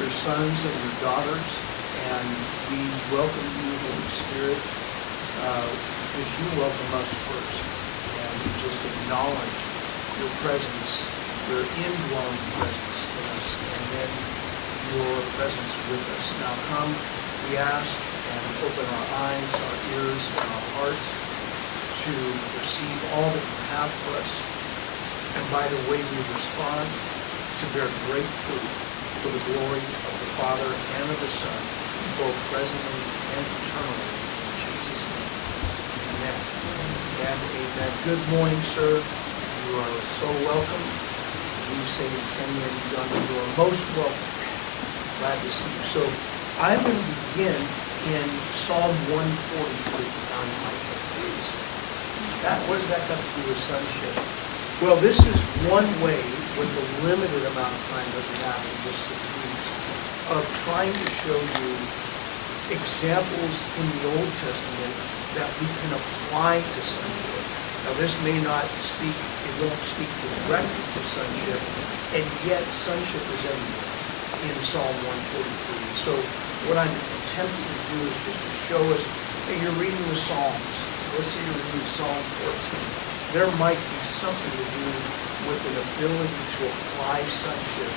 your sons and your daughters, and we welcome you, Holy Spirit, because you welcome us first, and we just acknowledge your presence, your indwelling presence in us, and then your presence with us. Now come, we ask, and open our eyes, our ears, and our hearts to receive all that you have for us, and by the way we respond, to bear great fruit for the glory of the Father and of the Son, both presently and eternally. In Jesus' name, amen. And amen. Good morning, sir. You are so welcome. We say in Kenya and Uganda, you are most welcome. Glad to see you. So I'm going to begin in Psalm 143 on my face. What does that got to do with sonship? Well, this is one way, with the limited amount of time that we have in just 6 weeks, of trying to show you examples in the Old Testament that we can apply to sonship. Now, this may not speak, it won't speak directly to sonship, and yet sonship is everywhere in Psalm 143. So what I'm attempting to do is just to show us, hey, you're reading the Psalms. Let's say you're reading Psalm 14. There might be something to do with an ability to apply sonship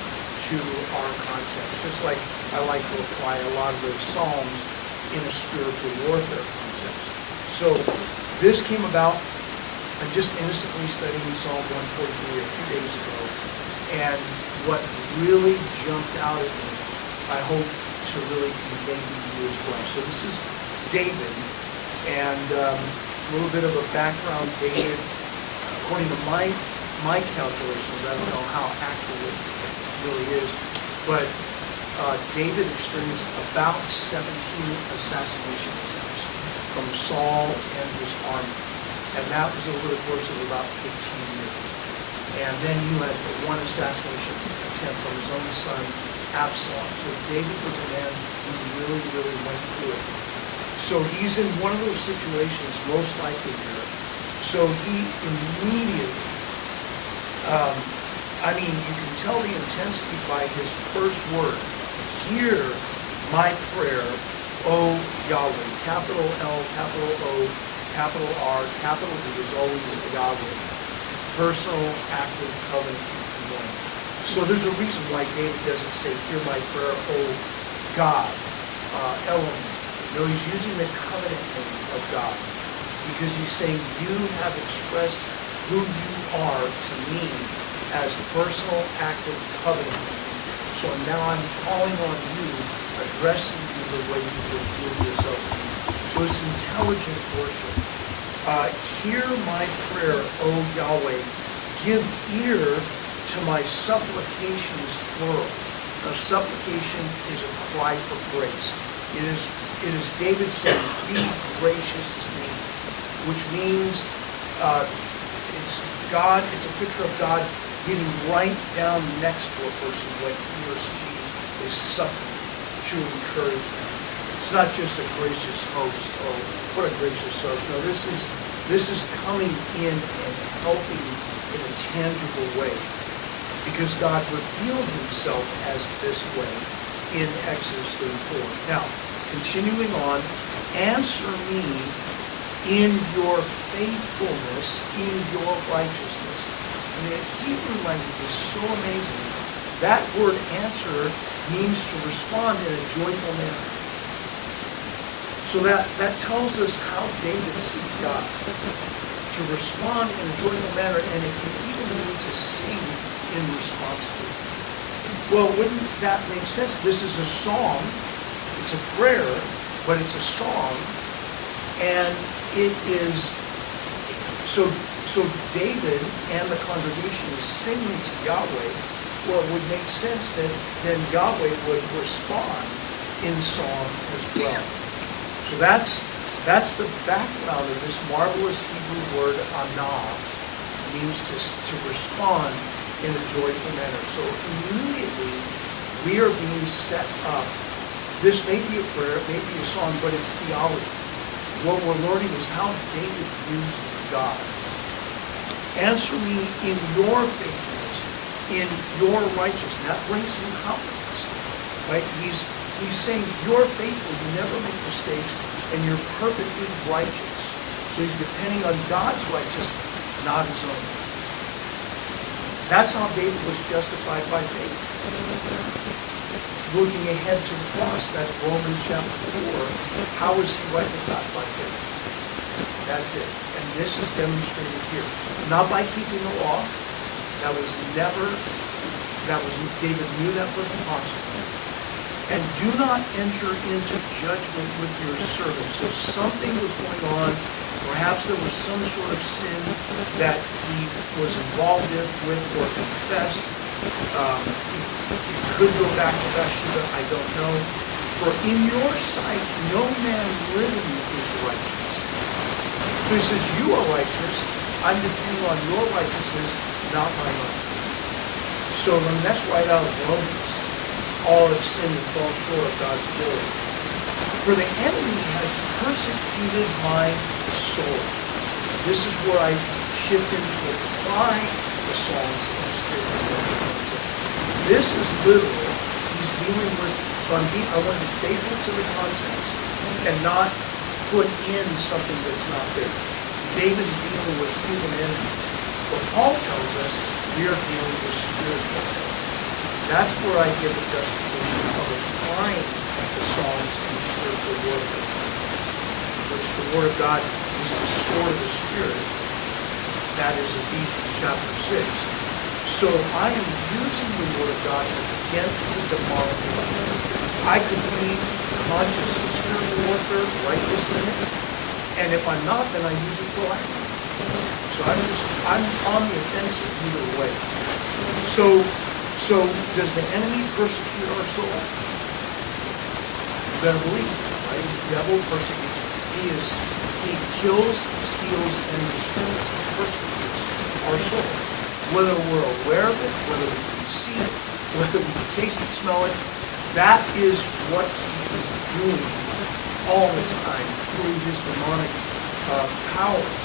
to our context, just like I like to apply a lot of the Psalms in a spiritual warfare context. So this came about, I'm just innocently studying Psalm 143 a few days ago, and what really jumped out at me, I hope to really convey to you as well. So this is David, and a little bit of a background. David, according to my calculations, I don't know how accurate it really is, but David experienced about 17 assassination attempts from Saul and his army, and that was over the course of about 15 years. And then you had one assassination attempt from his own son, Absalom. So David was a man who really, really went through it. So he's in one of those situations, most likely here. So he immediately, you can tell the intensity by his first word. Hear my prayer, O Yahweh. Capital L, capital O, capital R, capital D is always Yahweh. Personal, active, covenant, one. So there's a reason why David doesn't say, hear my prayer, O God, Elohim. No, he's using the covenant name of God, because he's saying, you have expressed who you are to me as personal, active, covenant. So now I'm calling on you, addressing you the way you reveal yourself to me. So it's intelligent worship. Hear my prayer, O Yahweh. Give ear to my supplications, plural. Now, supplication is a cry for grace. It is David saying, be gracious to me, which means it's a picture of God getting right down next to a person when he or she is suffering to encourage them. It's not just a gracious host. Oh, what a gracious host. No, this is coming in and helping in a tangible way, because God revealed himself as this way in Exodus 34. Now, continuing on, answer me in your faithfulness, in your righteousness. And the Hebrew language is so amazing. That word answer means to respond in a joyful manner. So that tells us how David sees God. To respond in a joyful manner, and it can even mean to sing in response to it. Well, wouldn't that make sense? This is a song. It's a prayer, but it's a song, and it is so David and the congregation is singing to Yahweh. Well, it would make sense that then Yahweh would respond in song as well. So that's the background of this marvelous Hebrew word anah. It means to respond in a joyful manner. So immediately we are being set up. This may be a prayer, it may be a song, but it's theology. What we're learning is how David views God. Answer me in your faithfulness, in your righteousness. That brings him confidence. right? He's saying you're faithful, you never make mistakes, and you're perfectly righteous. So he's depending on God's righteousness, not his own. That's how David was justified by faith. Looking ahead to the cross, that's Romans chapter 4. How is he right with God? By faith. That's it. And this is demonstrated here. Not by keeping the law. David knew that was impossible. And do not enter into judgment with your servant. So something was going on. Perhaps there was some sort of sin that he was involved with or confessed. He could go back to Bathsheba, I don't know. For in your sight, no man living is righteous. So he says, you are righteous. I'm depending on your righteousness, not my own. So that's right out of Romans. All have sinned and fall short of God's glory. For the enemy has persecuted my soul. This is where I shift into apply the Psalms in the spirit of God. This is literal. He's dealing with, so I want to be faithful to the context and not put in something that's not there. David is dealing with human enemies. But Paul tells us we are dealing with spiritual enemies. That's where I get the justification of applying the Psalms in the spiritual word of God, which the word of God is the sword of the Spirit. That is Ephesians chapter 6. So I am using the word of God against the demonic life. I could be conscious of spiritual warfare right this minute, and if I'm not, then I use it proactively. So I'm on the offensive either way. So does the enemy persecute our soul? You better believe, right? The devil persecutes. He kills, steals, and destroys. He persecutes our soul. Whether we're aware of it, whether we can see it, whether we can taste it, smell it, that is what he is doing all the time through his demonic powers.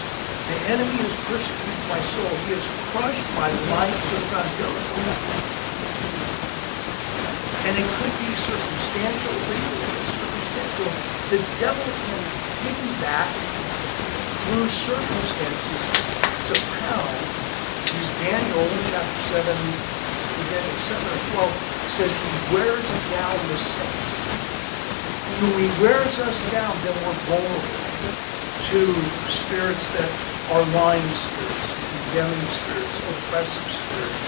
The enemy has persecuted my soul. He has crushed my life to the ground. And it could be circumstantial, circumstantial. The devil can piggyback through circumstances to pound. Use Daniel chapter 7, beginning 7 or 12, says he wears down the saints. So when he wears us down, then we're vulnerable to spirits that are lying spirits, condemning spirits, oppressive spirits,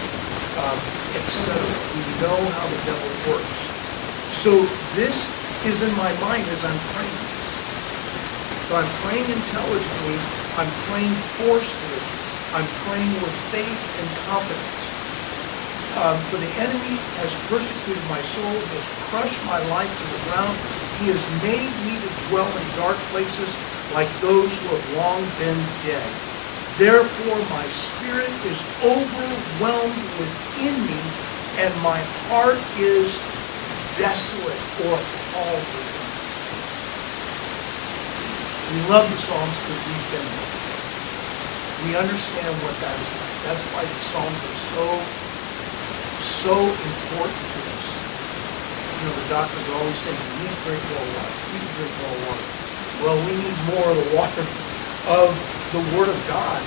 etc. We know how the devil works. So this is in my mind as I'm praying this. So I'm praying intelligently, I'm praying forcefully, I'm praying with faith and confidence. For the enemy has persecuted my soul, has crushed my life to the ground. He has made me to dwell in dark places like those who have long been dead. Therefore my spirit is overwhelmed within me, and my heart is desolate or appalled within me. We love the Psalms because we've been there. We understand what that is like. That's why the Psalms are so important to us. You know, the doctors are always saying, you need to drink more water. You need to drink more water. Well, we need more of the water of the Word of God,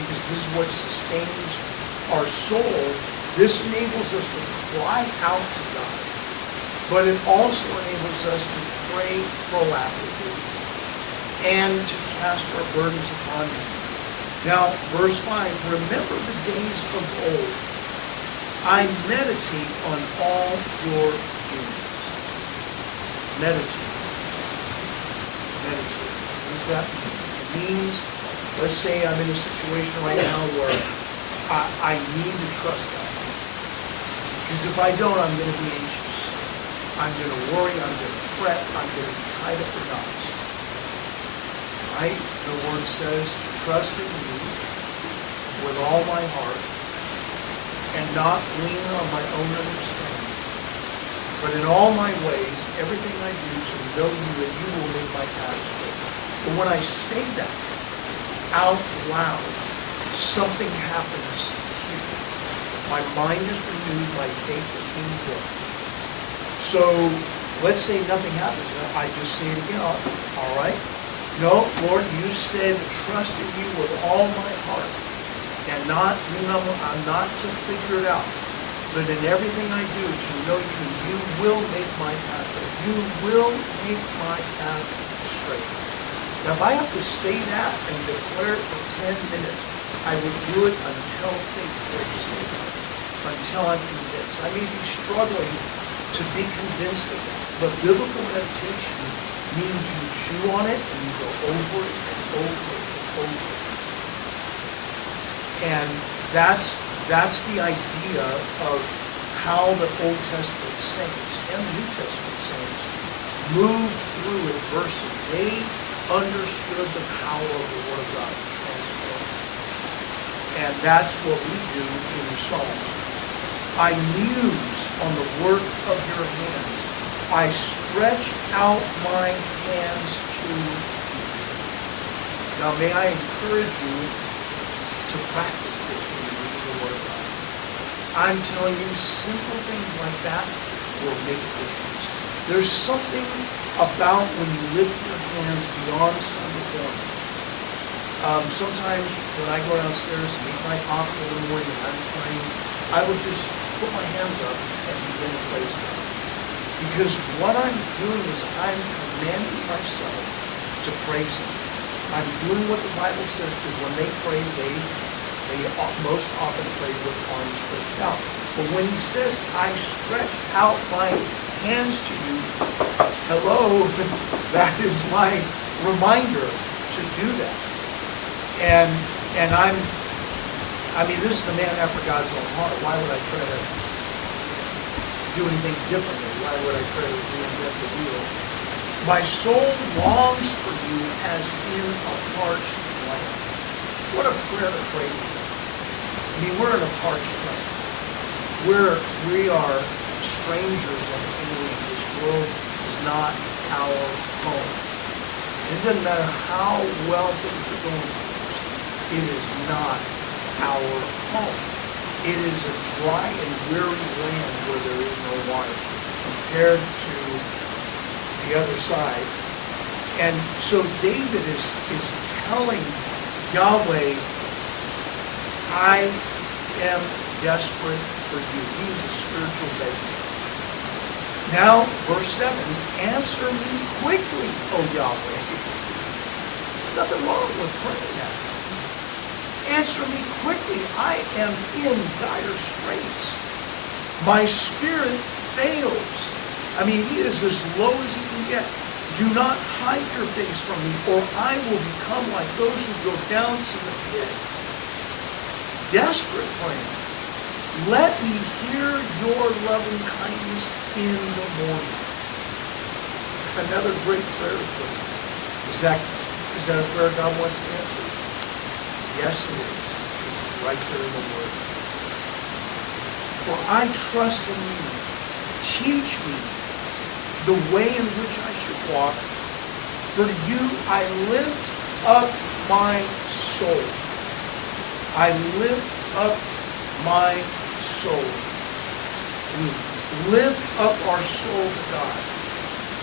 because this is what sustains our soul. This enables us to cry out to God, but it also enables us to pray proactively and to cast our burdens upon Him. Now, verse 5, remember the days of old. I meditate on all your doings. Meditate. Meditate. What does that mean? It means, let's say I'm in a situation right now where I need to trust God. Because if I don't, I'm going to be anxious. I'm going to worry. I'm going to fret. I'm going to be tied up in knots. Right? The Word says, trust in me with all my heart and not lean on my own understanding. But in all my ways, everything I do, to know you that you will make my paths straight. But when I say that out loud, something happens here. My mind is renewed, my faith is being built. So let's say nothing happens. I just say it again. All right. No, Lord, you said trust in you with all my heart. And not, remember, I'm not to figure it out. But in everything I do to know you, you will make my path straight. You will make my path straight. Now, if I have to say that and declare it for 10 minutes, I would do it until faith breaks in, until I'm convinced. I may be struggling to be convinced of that. But biblical meditation means you chew on it and you go over it and over it and over it. And that's the idea of how the Old Testament saints and the New Testament saints moved through adversity. They understood the power of the Word of God to transform. And that's what we do in the Psalms. I muse on the work of your hands. I stretch out my hands to you. Now may I encourage you to practice this when you read the Word of God. I'm telling you, simple things like that will make a difference. There's something about when you lift your hands beyond Sunday morning. Sometimes when I go downstairs to make my coffee in the morning and I'm praying, I would just put my hands up and begin to praise God. Because what I'm doing is I'm commanding myself to praise Him. I'm doing what the Bible says, because when they pray, they most often pray with arms stretched out. But when He says, I stretch out my hands to you, hello, that is my reminder to do that. And this is the man after God's own heart. Why would I try to do anything differently? Why would I try to reinvent the wheel? My soul longs for you as in a parched land. What a prayer to pray for. I mean, we're in a parched land. We are strangers and aliens. This world is not our home. It doesn't matter how well things are going for us. It is not our home. It is a dry and weary land where there is no water compared to the other side. And so David is telling Yahweh, I am desperate for you. He's a spiritual baby. Now, verse 7, answer me quickly, O Yahweh. Nothing wrong with praying that. Answer me quickly. I am in dire straits. My spirit fails. I mean, he is as low as he can get. Do not hide your face from me, or I will become like those who go down to the pit. Desperate praying. Let me hear your loving kindness in the morning. Another great prayer prayer. Is that a prayer God wants to answer? Yes, it is. It's right there in the Word. For I trust in you. Teach me the way in which I should walk. For you I lift up my soul. I lift up my soul. We lift up our soul to God.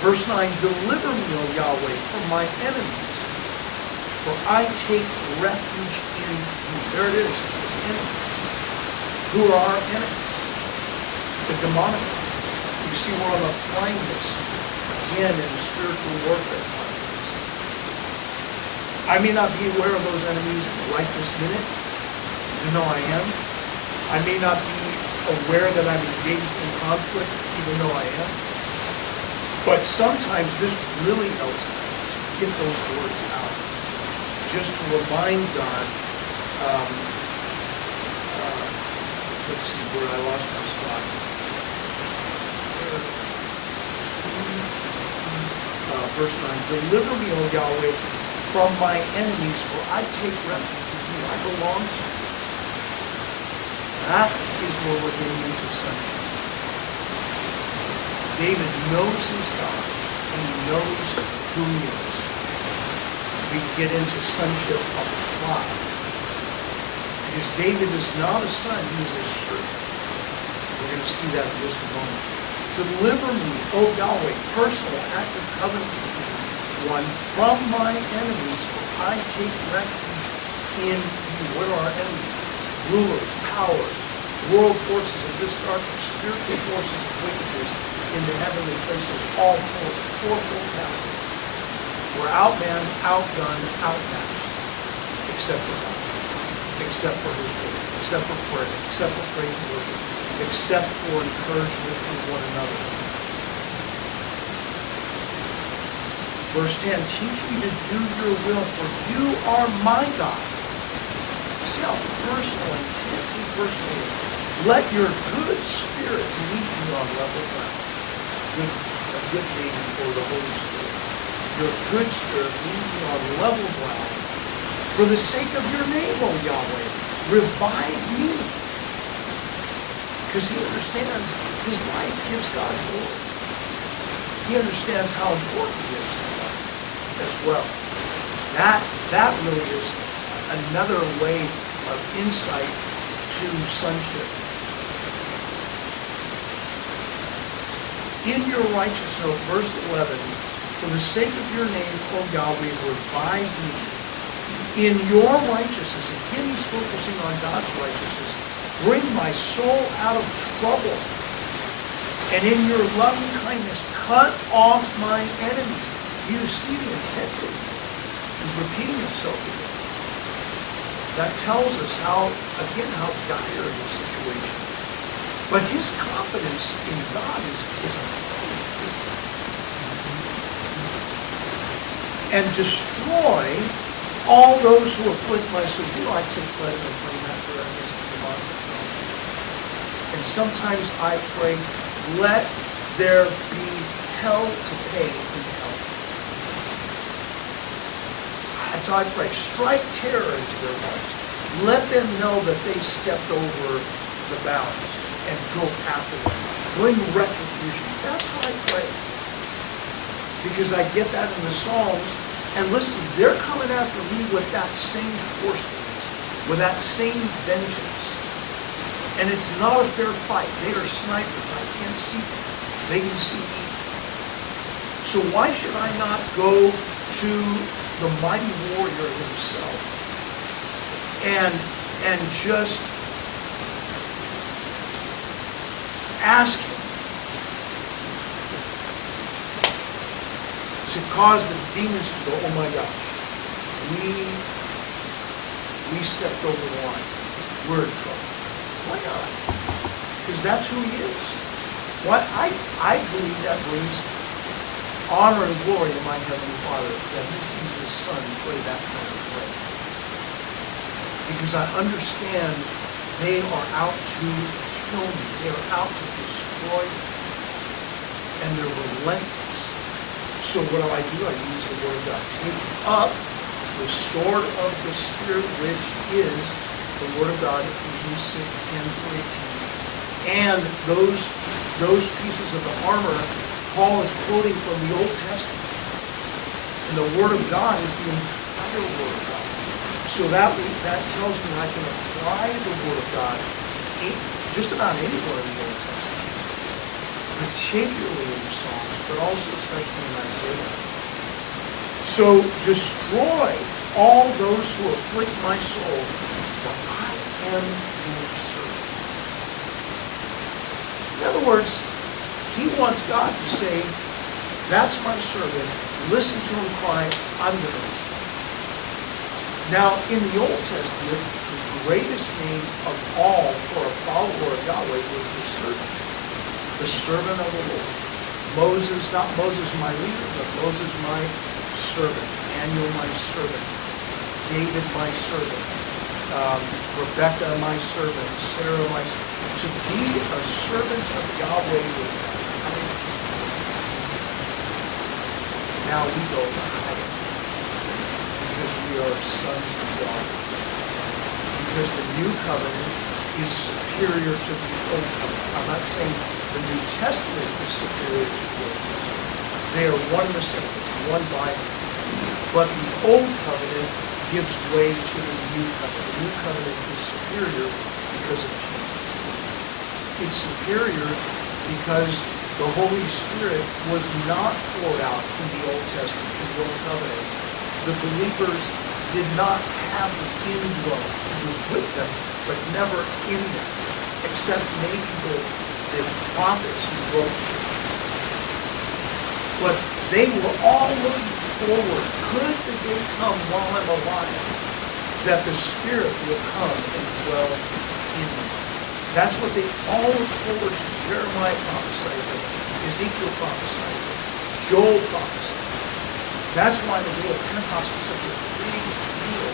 Verse 9, deliver me, O Yahweh, from my enemies. For I take refuge in you. There it is. It's enemies. Who are our enemies? The demonic. You see, we're on the blindness again in the spiritual warfare context. I may not be aware of those enemies right this minute. You know I am. I may not be aware that I'm engaged in conflict, even though I am. But sometimes this really helps to get those words out. Just to remind God, let's see where I lost my spot. Verse 9, deliver me, O Yahweh, from my enemies, for I take refuge in you. I belong to you. That is where we're getting into sonship. David knows his God, and he knows who he is. We get into sonship applied. Because David is not a son, he is a servant. We're going to see that in just a moment. Deliver me, O Yahweh, personal, active covenant one, from my enemies, for I take refuge in you. What are our enemies? Rulers, powers, world forces of this darkness, spiritual forces of wickedness in the heavenly places, all fourfold power. We're outmanned, outgunned, outmatched, except for God, except for His word, except for prayer, except for praise and worship, except for encouragement in one another. Verse 10, teach me to do your will, for you are my God. See how personal, intensely personal it is. Let your good spirit lead you on level ground. A good name for the Holy Spirit. Your good spirit lead you on level ground. For the sake of your name, O Yahweh, revive me. Because he understands his life gives God glory. He understands how important it is to God as well. That really is another way of insight to sonship. In your righteousness, verse 11, for the sake of your name, O Yahweh, revive me. In your righteousness, again he's focusing on God's righteousness, bring my soul out of trouble. And in your loving kindness, cut off my enemies. You see the intensity. He's repeating himself again. That tells us how dire his situation. But his confidence in God is amazing. And destroy all those who afflict my soul. I take pleasure in praying that prayer against the demonic. And sometimes I pray, let there be hell to pay in hell. That's how I pray. Strike terror into their hearts. Let them know that they stepped over the bounds and go after them. Bring retribution. That's how I pray. Because I get that in the Psalms. And listen, they're coming after me with that same forcefulness, with that same vengeance. And it's not a fair fight. They are snipers. I can't see them. They can see me. So why should I not go to the mighty warrior himself and just ask him to cause the demons to go, oh my gosh, we stepped over the line. We're in trouble. Why not? Because that's who he is. What I believe that brings honor and glory to my Heavenly Father, that he sees his son play that kind of play. Because I understand they are out to kill me. They are out to destroy me. And they're relentless. So what do? I use the word of God. Take up the sword of the Spirit, which is the word of God, Ephesians 6:10-18. And those pieces of the armor, Paul is quoting from the Old Testament. And the word of God is the entire word of God. So that tells me I can apply the word of God just about anywhere in the Old Testament. Particularly in the Psalms, but also especially in Isaiah. So destroy all those who afflict my soul, for I am your servant. In other words, he wants God to say, that's my servant. Listen to him cry, I'm going to restore. Now, in the Old Testament, the greatest name of all for a follower of Yahweh was the servant. The servant of the Lord. Moses, not Moses my leader, but Moses my servant. Daniel my servant. David my servant. Rebecca my servant. Sarah my servant. To be a servant of Yahweh was the highest. Now we go higher. Because we are sons of God. Because the new covenant is superior to the old covenant. I'm not saying the New Testament is superior to the Old Testament. They are one and the same. It's one Bible. But the Old Covenant gives way to the New Covenant. The New Covenant is superior because of Jesus. It's superior because The Holy Spirit was not poured out in the Old Testament, in the Old Covenant. The believers did not have the indwelling. He was with them, but never in them, except maybe the prophets who wrote scripture. But they were all looking forward. Could the day come while I'm alive that the Spirit will come and dwell in me? That's what they all look forward to. Jeremiah prophesied it. Ezekiel prophesied it. Joel prophesied it. That's why the day of Pentecost is such a big deal.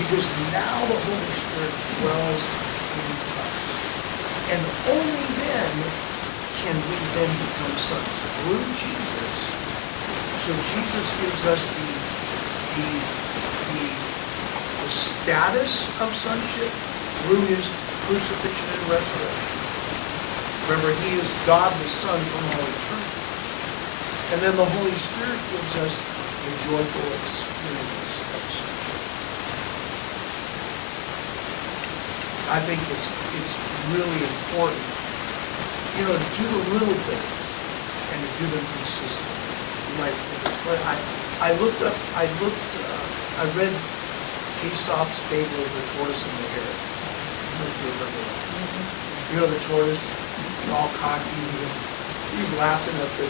Because now the Holy Spirit dwells in us. And only then can we then become sons. Through Jesus. So Jesus gives us the status of sonship through his crucifixion and resurrection. Remember, he is God the Son from all eternity. And then the Holy Spirit gives us the joyful experience of sonship. I think it's really important, to do the little things and to do them consistently. You might think it's funny. I read Aesop's fable of the tortoise and the hare. I don't know if you remember that. The tortoise, all cocky, and he's laughing at the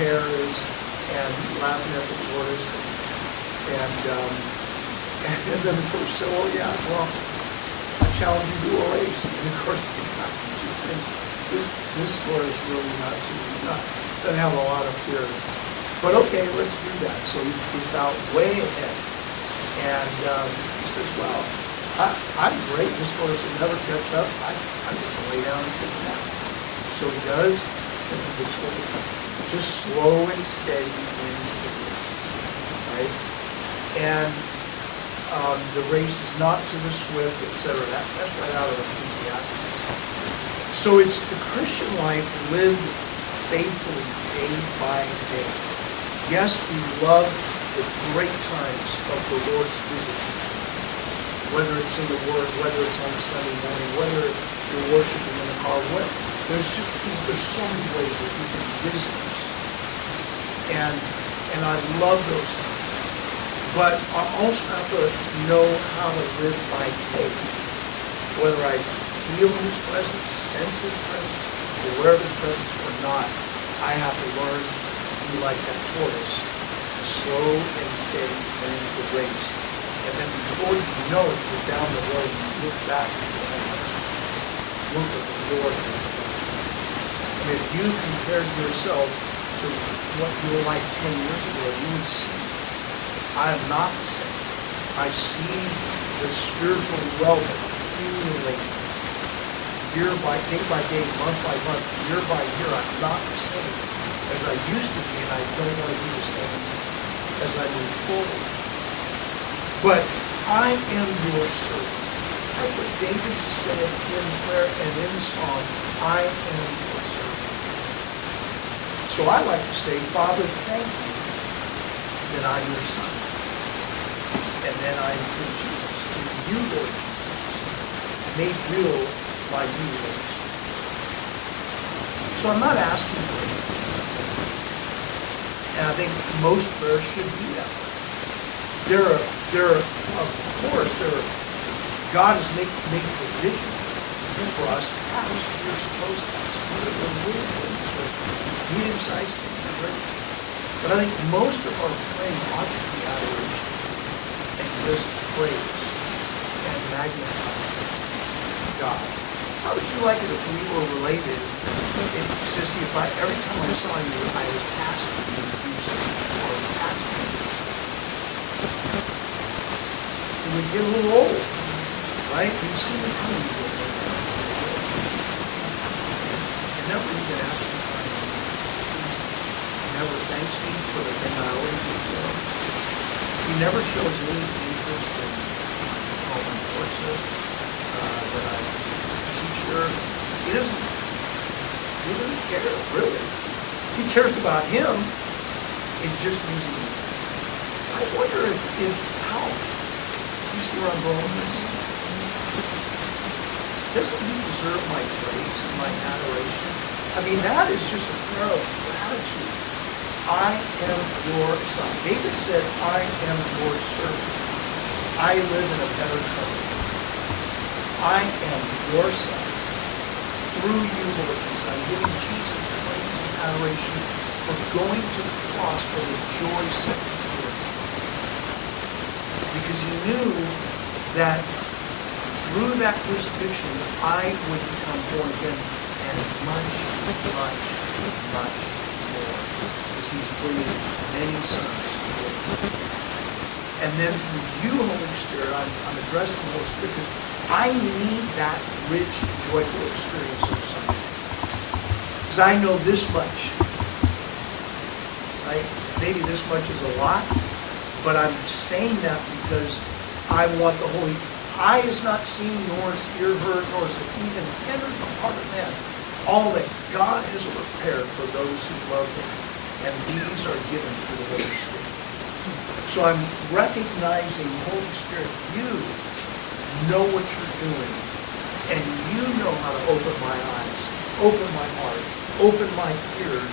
hare is, and he's laughing at the tortoise, and then the tortoise said, I challenge you to a race. And of course, he just thinks, this tortoise really doesn't have a lot of fear. But okay, let's do that. So he's out way ahead. And he says, I'm great. This tortoise will never catch up. I'm just going to lay down and take a nap. So he does, and the tortoise just slow and steady wins the race. Right? And the race is not to the swift, etc. That's right out of Ecclesiastes. So it's the Christian life lived faithfully day by day. Yes, we love the great times of the Lord's visiting. Whether it's in the Word, whether it's on a Sunday morning, whether you're worshiping in the car, there's so many ways that we can visit us. And I love those times. But I also have to know how to live by faith. Whether I feel his presence, sense his presence, aware of his presence or not, I have to learn to be like that tortoise, slow and steady wins the race. And then before you know it, you're down the road and you look back and look at the Lord. If you compared yourself to what you were like 10 years ago, you would see I am not the same. I see the spiritual wealth accumulating year by day, month by month, year by year. I'm not the same as I used to be, and I don't want to be the same as I move forward. But I am your servant. That's what David said in prayer and in song. I am your servant. So I like to say, Father, thank you that I'm your son. And then I'm in Jesus. And you, Lord Jesus, made real by you, Lord Jesus. So I'm not asking for anything. And I think most prayers should be that way. God is making provision for us as we're supposed to ask. Whatever little things or medium-sized things are great. But I think most of our praying ought to be adoration and just praise and magnify God. How would you like it if we were related? Sissy, if every time I saw you, I was asking you to do something, or asking you to do something. And we get a little old, right? You see me coming to it. And never even asks me for anything. He never thanks me for the thing I always do for him. He never shows any interest in home enforcement, that I'm a teacher. He doesn't care, really. He cares about him. He's just using me. I wonder how, you see where I'm going with this? Doesn't he deserve my praise and my adoration? I mean, that is just a prayer of gratitude. I am your son. David said, I am your servant. I live in a better covenant. I am your son. Through you, Lord Jesus, I'm giving Jesus praise and adoration for going to the cross for the joy set before him. Because he knew that through that crucifixion, I would become born again, and much, much, much more. Because he's bringing many sons to glory. And then through you, Holy Spirit, I'm addressing the Holy Spirit because I need that rich, joyful experience of sonship. Because I know this much. Right? Maybe this much is a lot, but I'm saying that because I want the Holy eye has not seen, nor has ear heard, nor has it even entered the heart of man. All that God has prepared for those who love him. And these are given through the Holy Spirit. So I'm recognizing, Holy Spirit, you know what you're doing. And you know how to open my eyes, open my heart, open my ears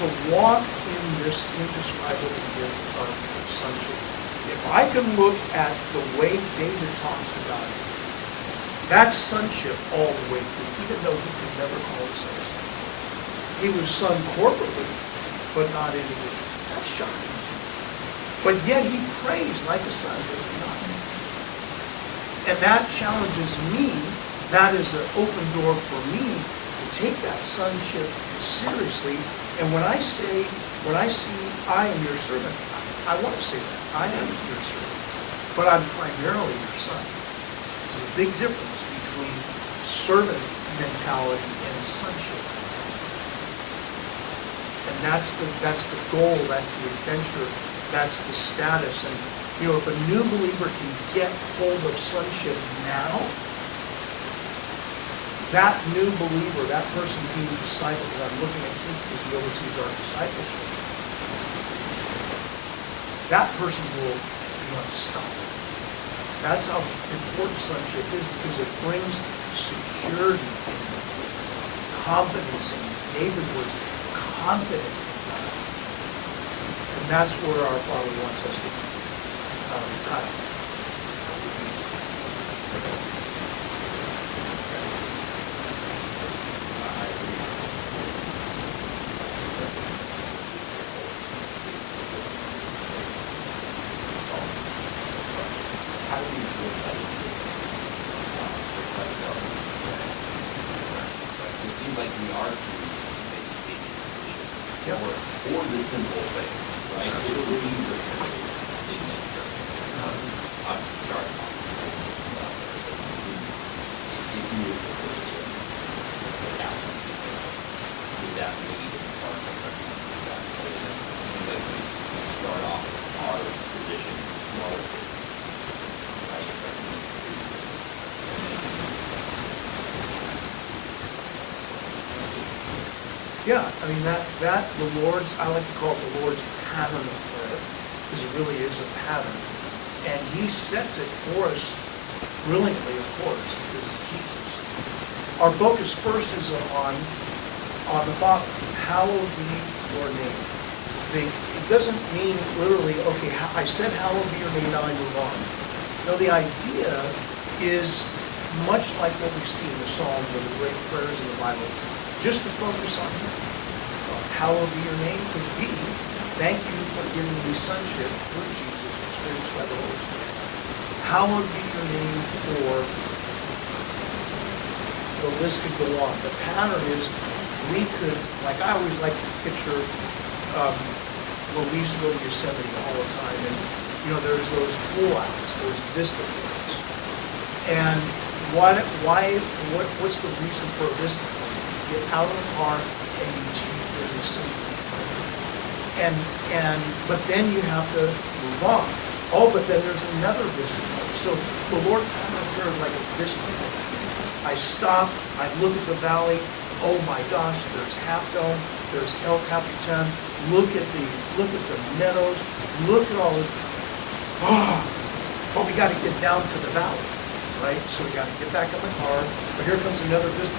to walk in this indescribable gift of sonship. If I can look at the way David talks about it, that's sonship all the way through, even though he could never call himself a son. He was son corporately, but not individually. That's shocking. But yet he prays like a son, does he not? And that challenges me. That is an open door for me to take that sonship seriously. And when I see, I am your servant, I want to say that. I am your servant. But I'm primarily your son. There's a big difference between servant mentality and sonship mentality. And that's the goal, that's the adventure, that's the status. And if a new believer can get hold of sonship now, that new believer, that person being discipled, that I'm looking at Keith because he oversees our discipleship, that person will be unstoppable. That's how important sonship is, because it brings security and confidence. And David was confident in God. And that's where our Father wants us to be. Kyle. Or the simple things, right? It will be repetitive in nature. I'm sorry. If you were to put it in the house, would that be part of that holiness? Like we start off with our position relative, right? Yeah, I mean, that the Lord's, I like to call it the Lord's pattern of prayer, because it really is a pattern. And he sets it for us brilliantly, of course, because it's Jesus. Our focus first is on the Father. Hallowed be your name. It doesn't mean literally, okay, I said hallowed be your name, now I move on. No, the idea is much like what we see in the Psalms or the great prayers in the Bible. Just to focus on him. Hallowed be your name could be, thank you for giving me sonship through Jesus, experienced by the Holy Spirit. Hallowed be your name for, the list could go on. The pattern is, we could, like I always like to picture, when we used to go to Yosemite all the time, and there's those pullouts, those vista points. And what's the reason for a vista point? Get out of the car and you take the Yosemite. But then you have to move on. Oh, but then there's another vista point. So the Lord's pattern of prayer is like a vista point. I stop, I look at the valley. Oh my gosh, there's Half Dome, there's El Capitan. Look at the meadows. Look at all this. But we got to get down to the valley, right? So we got to get back in the car. But here comes another vista